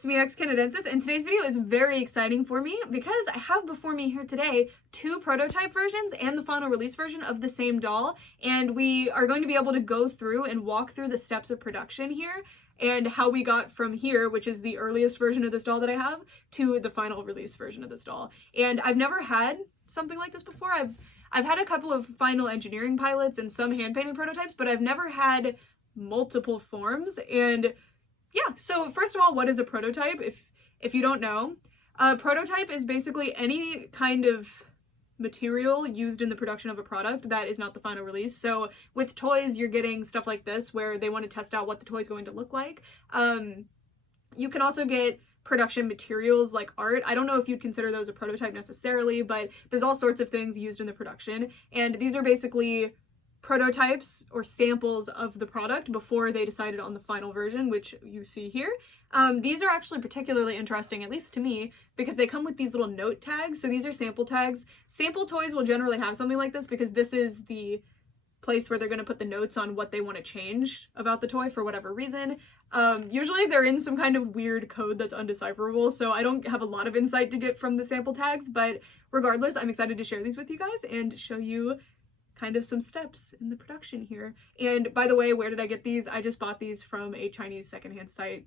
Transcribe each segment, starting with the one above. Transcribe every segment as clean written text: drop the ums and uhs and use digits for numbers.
it's me, X Canadensis, and today's video is very exciting for me because I have before me here today 2 prototype versions and the final release version of the same doll, and we are going to be able to go through and walk through the steps of production here and how we got from here, which is the earliest version of this doll that I have, to the final release version of this doll. And I've never had something like this before. I've had a couple of final engineering pilots and some hand painting prototypes, but I've never had multiple forms. And yeah, so first of all, what is a prototype? If you don't know, a prototype is basically any kind of material used in the production of a product that is not the final release. So with toys, you're getting stuff like this where they want to test out what the toy is going to look like. You can also get production materials like art. I don't know if you'd consider those a prototype necessarily, but there's all sorts of things used in the production. And these are basically prototypes or samples of the product before they decided on the final version, which you see here. These are actually particularly interesting, at least to me, because they come with these little note tags. So these are sample tags. Sample toys will generally have something like this because this is the place where they're going to put the notes on what they want to change about the toy for whatever reason. Usually they're in some kind of weird code that's undecipherable, so I don't have a lot of insight to get from the sample tags, but regardless, I'm excited to share these with you guys and show you kind of some steps in the production here. And by the way, where did I get these? I just bought these from a Chinese secondhand site,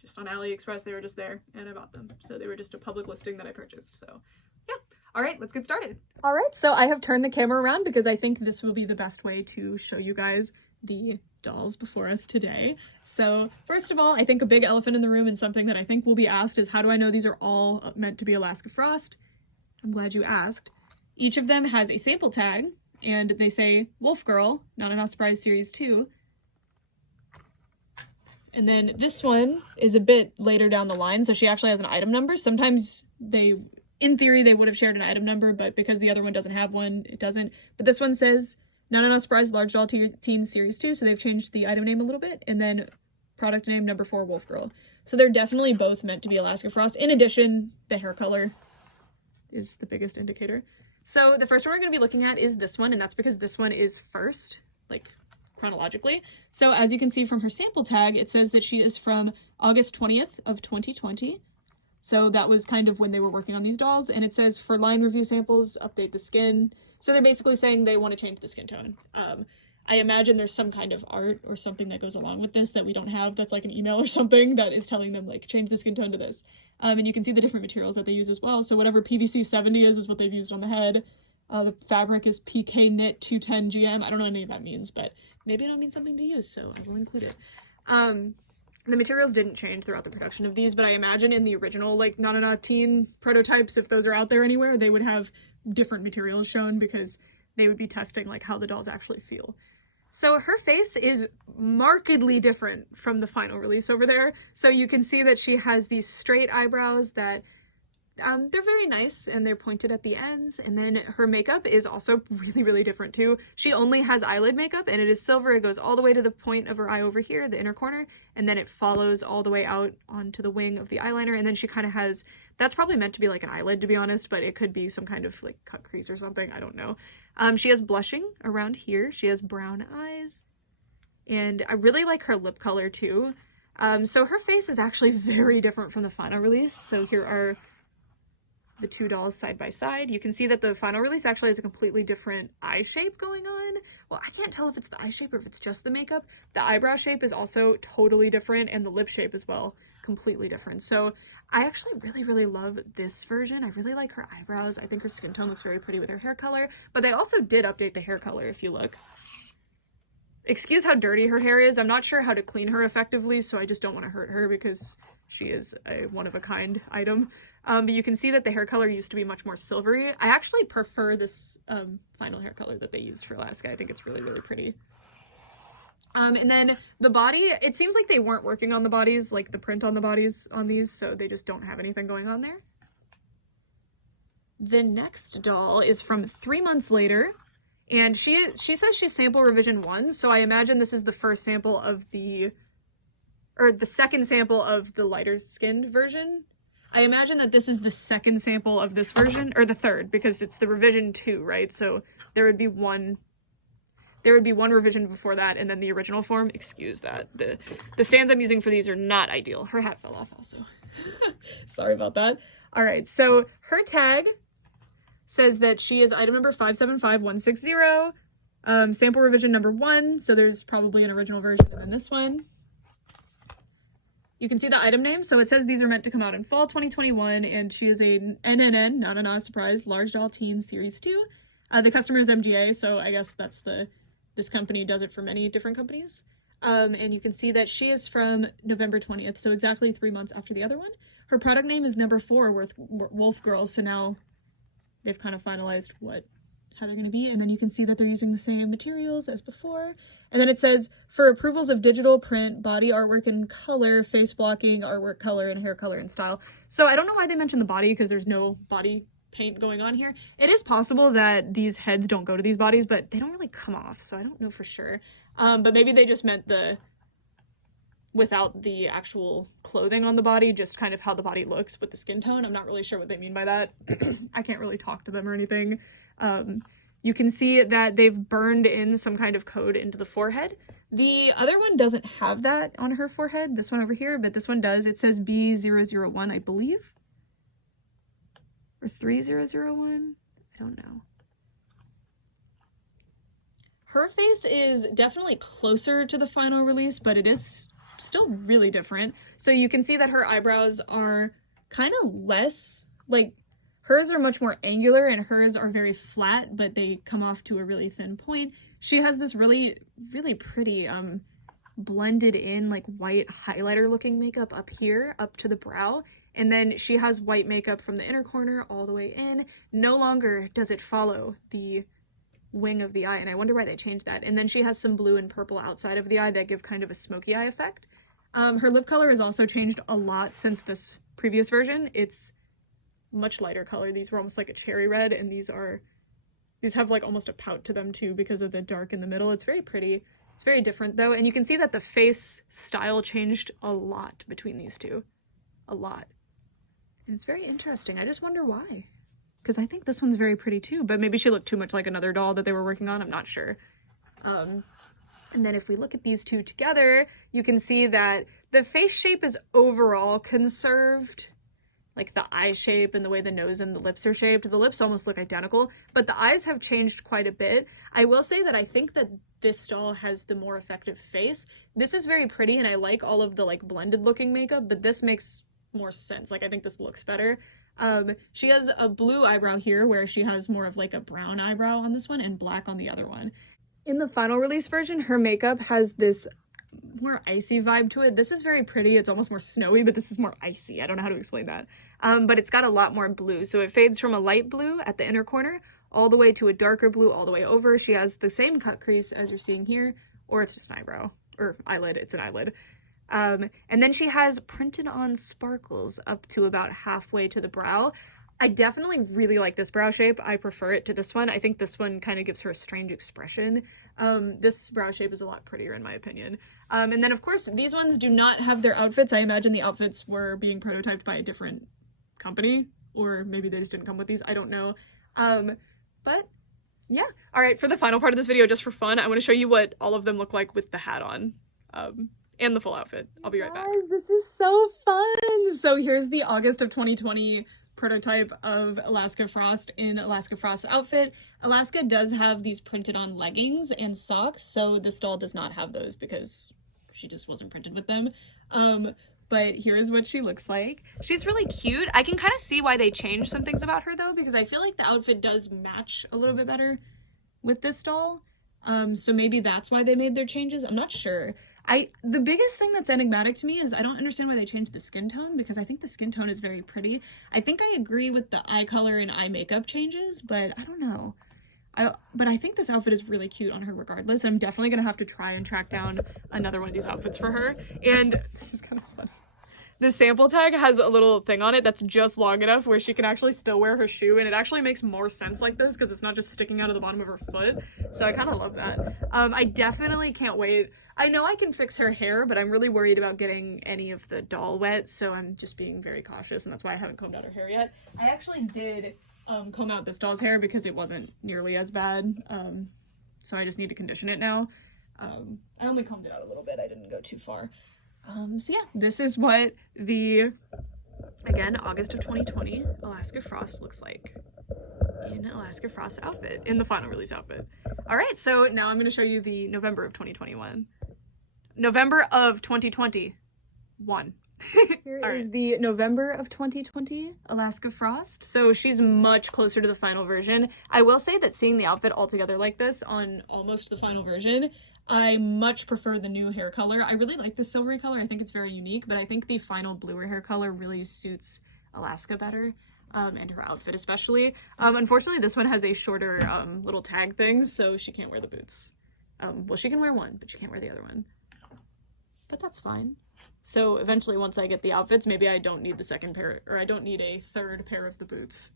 just on AliExpress. They were just there and I bought them. So they were just a public listing that I purchased. So yeah. All right, let's get started. All right, so I have turned the camera around because I think this will be the best way to show you guys the dolls before us today. So first of all, I think a big elephant in the room and something that I think will be asked is, how do I know these are all meant to be Alaska Frost? I'm glad you asked. Each of them has a sample tag, and they say Wolf Girl, Not Enough Surprise Series 2. And then this one is a bit later down the line, so she actually has an item number. Sometimes in theory, they would have shared an item number, but because the other one doesn't have one, it doesn't. But this one says Not Enough Surprise Large Doll Teen Series 2, so they've changed the item name a little bit, and then product name number 4, Wolf Girl. So they're definitely both meant to be Alaska Frost. In addition, the hair color is the biggest indicator. So the first one we're going to be looking at is this one, and that's because this one is first, like chronologically. So as you can see from her sample tag, it says that she is from August 20th of 2020. So that was kind of when they were working on these dolls, and it says for line review samples, update the skin. So they're basically saying they want to change the skin tone. I imagine there's some kind of art or something that goes along with this that we don't have, that's like an email or something that is telling them like change the skin tone to this. And you can see the different materials that they use as well. So whatever PVC 70 is what they've used on the head. The fabric is PK Knit 210 GM. I don't know what any of that means, but maybe it'll mean something to use, so I will include it. The materials didn't change throughout the production of these, but I imagine in the original, like, Not Enough Teen prototypes, if those are out there anywhere, they would have different materials shown because they would be testing, like, how the dolls actually feel. So her face is markedly different from the final release over there. So you can see that she has these straight eyebrows that they're very nice and they're pointed at the ends, and then her makeup is also really, really different too. She only has eyelid makeup and it is silver. It goes all the way to the point of her eye over here, the inner corner, and then it follows all the way out onto the wing of the eyeliner, and then she kind of has, that's probably meant to be like an eyelid to be honest, but it could be some kind of like cut crease or something, I don't know. She has blushing around here. She has brown eyes, and I really like her lip color too. So her face is actually very different from the final release. So here are the 2 dolls side by side. You can see that the final release actually has a completely different eye shape going on. Well, I can't tell if it's the eye shape or if it's just the makeup. The eyebrow shape is also totally different, and the lip shape as well, completely different. So I actually really, really love this version. I really like her eyebrows. I think her skin tone looks very pretty with her hair color, but they also did update the hair color if you look. Excuse how dirty her hair is. I'm not sure how to clean her effectively, so I just don't want to hurt her because she is a one-of-a-kind item. But you can see that the hair color used to be much more silvery. I actually prefer this final hair color that they used for Alaska. I think it's really, really pretty. And then the body, it seems like they weren't working on the bodies, like the print on the bodies on these, so they just don't have anything going on there. The next doll is from 3 months later, and she says she's sample revision 1, so I imagine this is the first sample of the second sample of the lighter skinned version. I imagine that this is the second sample of this version, or the third, because it's the revision 2, right? So there would be one there would be one revision before that, and then the original form. Excuse that. The stands I'm using for these are not ideal. Her hat fell off also. Sorry about that. All right, so her tag says that she is item number 575160, sample revision number 1, so there's probably an original version and then this one. You can see the item name, so it says these are meant to come out in fall 2021, and she is a NNN, not surprise, Large Doll Teen Series 2. The customer is MGA, so I guess that's this company does it for many different companies. And you can see that she is from November 20th, so exactly 3 months after the other one. Her product name is number 4 with Wolf Girls, so now they've kind of finalized how they're going to be, and then you can see that they're using the same materials as before. And then it says, for approvals of digital, print, body artwork and color, face blocking, artwork color, and hair color and style. So I don't know why they mentioned the body, because there's no body paint going on here. It is possible that these heads don't go to these bodies, but they don't really come off, so I don't know for sure. But maybe they just meant without the actual clothing on the body, just kind of how the body looks with the skin tone. I'm not really sure what they mean by that. I can't really talk to them or anything. You can see that they've burned in some kind of code into the forehead. The other one doesn't have that on her forehead, this one over here, but this one does. It says B001, I believe. Or 3001? I don't know. Her face is definitely closer to the final release, but it is still really different. So you can see that her eyebrows are kind of less, like, hers are much more angular and hers are very flat, but they come off to a really thin point. She has this really, really pretty blended in like white highlighter looking makeup up here, up to the brow. And then she has white makeup from the inner corner all the way in. No longer does it follow the wing of the eye, and I wonder why they changed that. And then she has some blue and purple outside of the eye that give kind of a smoky eye effect. Her lip color has also changed a lot since this previous version. It's much lighter color. These were almost like a cherry red, and these have like almost a pout to them too because of the dark in the middle. It's very pretty. It's very different though, and you can see that the face style changed a lot between these two. A lot. And it's very interesting. I just wonder why. Because I think this one's very pretty too, but maybe she looked too much like another doll that they were working on. I'm not sure. And then if we look at these two together, you can see that the face shape is overall conserved. Like the eye shape and the way the nose and the lips are shaped. The lips almost look identical, but the eyes have changed quite a bit. I will say that I think that this doll has the more effective face. This is very pretty, and I like all of the like blended looking makeup, but this makes more sense. Like I think this looks better. She has a blue eyebrow here where she has more of like a brown eyebrow on this one and black on the other one. In the final release version, her makeup has this more icy vibe to it. This is very pretty. It's almost more snowy, but this is more icy. I don't know how to explain that. But it's got a lot more blue. So it fades from a light blue at the inner corner all the way to a darker blue all the way over. She has the same cut crease as you're seeing here, or it's just an eyebrow or eyelid. It's an eyelid. And then she has printed on sparkles up to about halfway to the brow. I definitely really like this brow shape. I prefer it to this one. I think this one kind of gives her a strange expression. This brow shape is a lot prettier in my opinion. And then of course these ones do not have their outfits. I imagine the outfits were being prototyped by a different company, or maybe they just didn't come with these. I don't know. But yeah. All right, for the final part of this video, just for fun, I want to show you what all of them look like with the hat on. And the full outfit. I'll be right back. Guys, this is so fun! So here's the August of 2020 prototype of Alaska Frost in Alaska Frost's outfit. Alaska does have these printed on leggings and socks, so this doll does not have those because she just wasn't printed with them. But here's what she looks like. She's really cute. I can kind of see why they changed some things about her though, because I feel like the outfit does match a little bit better with this doll. So maybe that's why they made their changes. I'm not sure. The biggest thing that's enigmatic to me is I don't understand why they changed the skin tone, because I think the skin tone is very pretty. I think I agree with the eye color and eye makeup changes, but I don't know. But I think this outfit is really cute on her regardless. I'm definitely going to have to try and track down another one of these outfits for her. And this is kind of funny. The sample tag has a little thing on it that's just long enough where she can actually still wear her shoe, and it actually makes more sense like this because it's not just sticking out of the bottom of her foot. So I kind of love that. I definitely can't wait. I know I can fix her hair, but I'm really worried about getting any of the doll wet, so I'm just being very cautious, and that's why I haven't combed out her hair yet. I actually did comb out this doll's hair because it wasn't nearly as bad. so I just need to condition it now. I only combed it out a little bit, I didn't go too far. So yeah, this is what the, again, August of 2020 Alaska Frost looks like in Alaska Frost outfit, in the final release outfit. All right, so now I'm going to show you the November of 2021. November of 2021. Here is the November of 2020 Alaska Frost. So she's much closer to the final version. I will say that seeing the outfit all together like this on almost the final version, I much prefer the new hair color. I really like the silvery color. I think it's very unique, but I think the final bluer hair color really suits Alaska better, and her outfit especially. Unfortunately, this one has a shorter little tag thing, so she can't wear the boots. Well, she can wear one, but she can't wear the other one. But that's fine. So eventually, once I get the outfits, maybe I don't need the second pair, or I don't need a third pair of the boots.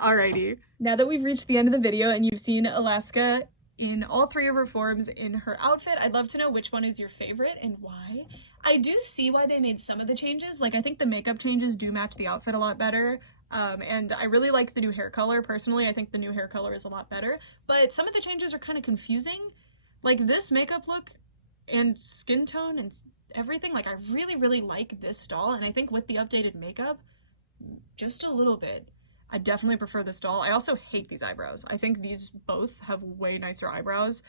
Alrighty. Now that we've reached the end of the video and you've seen Alaska in all three of her forms in her outfit, I'd love to know which one is your favorite and why. I do see why they made some of the changes. Like, I think the makeup changes do match the outfit a lot better. And I really like the new hair color. Personally, I think the new hair color is a lot better. But some of the changes are kind of confusing. Like, this makeup look and skin tone and everything, like, I really, really like this doll. And I think with the updated makeup, just a little bit, I definitely prefer this doll. I also hate these eyebrows. I think these both have way nicer eyebrows.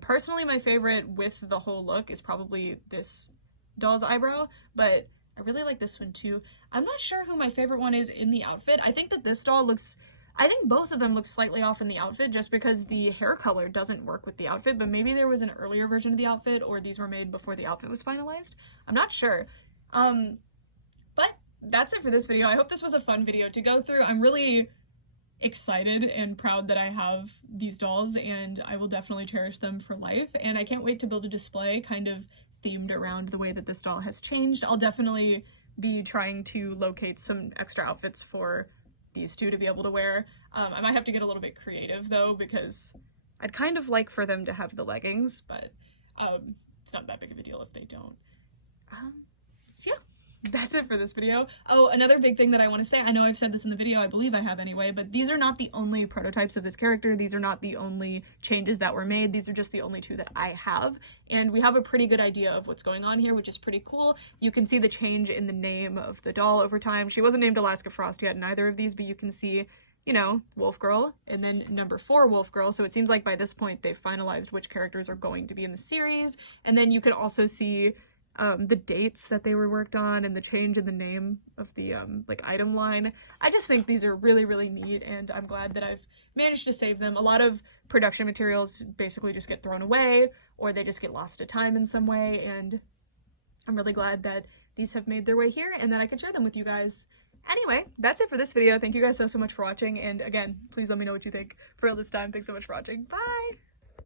Personally, my favorite with the whole look is probably this doll's eyebrow, but I really like this one too. I'm not sure who my favorite one is in the outfit. I think that this doll looks, I think both of them look slightly off in the outfit just because the hair color doesn't work with the outfit, but maybe there was an earlier version of the outfit or these were made before the outfit was finalized. I'm not sure. But that's it for this video. I hope this was a fun video to go through. I'm really excited and proud that I have these dolls, and I will definitely cherish them for life. And I can't wait to build a display kind of themed around the way that this doll has changed. I'll definitely be trying to locate some extra outfits for these two to be able to wear. I might have to get a little bit creative though, because I'd kind of like for them to have the leggings, but it's not that big of a deal if they don't. So yeah, that's it for this video. Oh, another big thing that I want to say, I know I've said this in the video, I believe I have anyway, but these are not the only prototypes of this character. These are not the only changes that were made. These are just the only two that I have, and we have a pretty good idea of what's going on here, which is pretty cool. You can see the change in the name of the doll over time. She wasn't named Alaska Frost yet in either of these, but you can see, you know, Wolf Girl, and then number 4 Wolf Girl, so it seems like by this point they've finalized which characters are going to be in the series. And then you can also see the dates that they were worked on and the change in the name of the like item line. I just think these are really, really neat, and I'm glad that I've managed to save them. A lot of production materials basically just get thrown away or they just get lost to time in some way, and I'm really glad that these have made their way here and that I could share them with you guys. Anyway, that's it for this video. Thank you guys so much for watching, and again, please let me know what you think. For all this time, thanks so much for watching. Bye!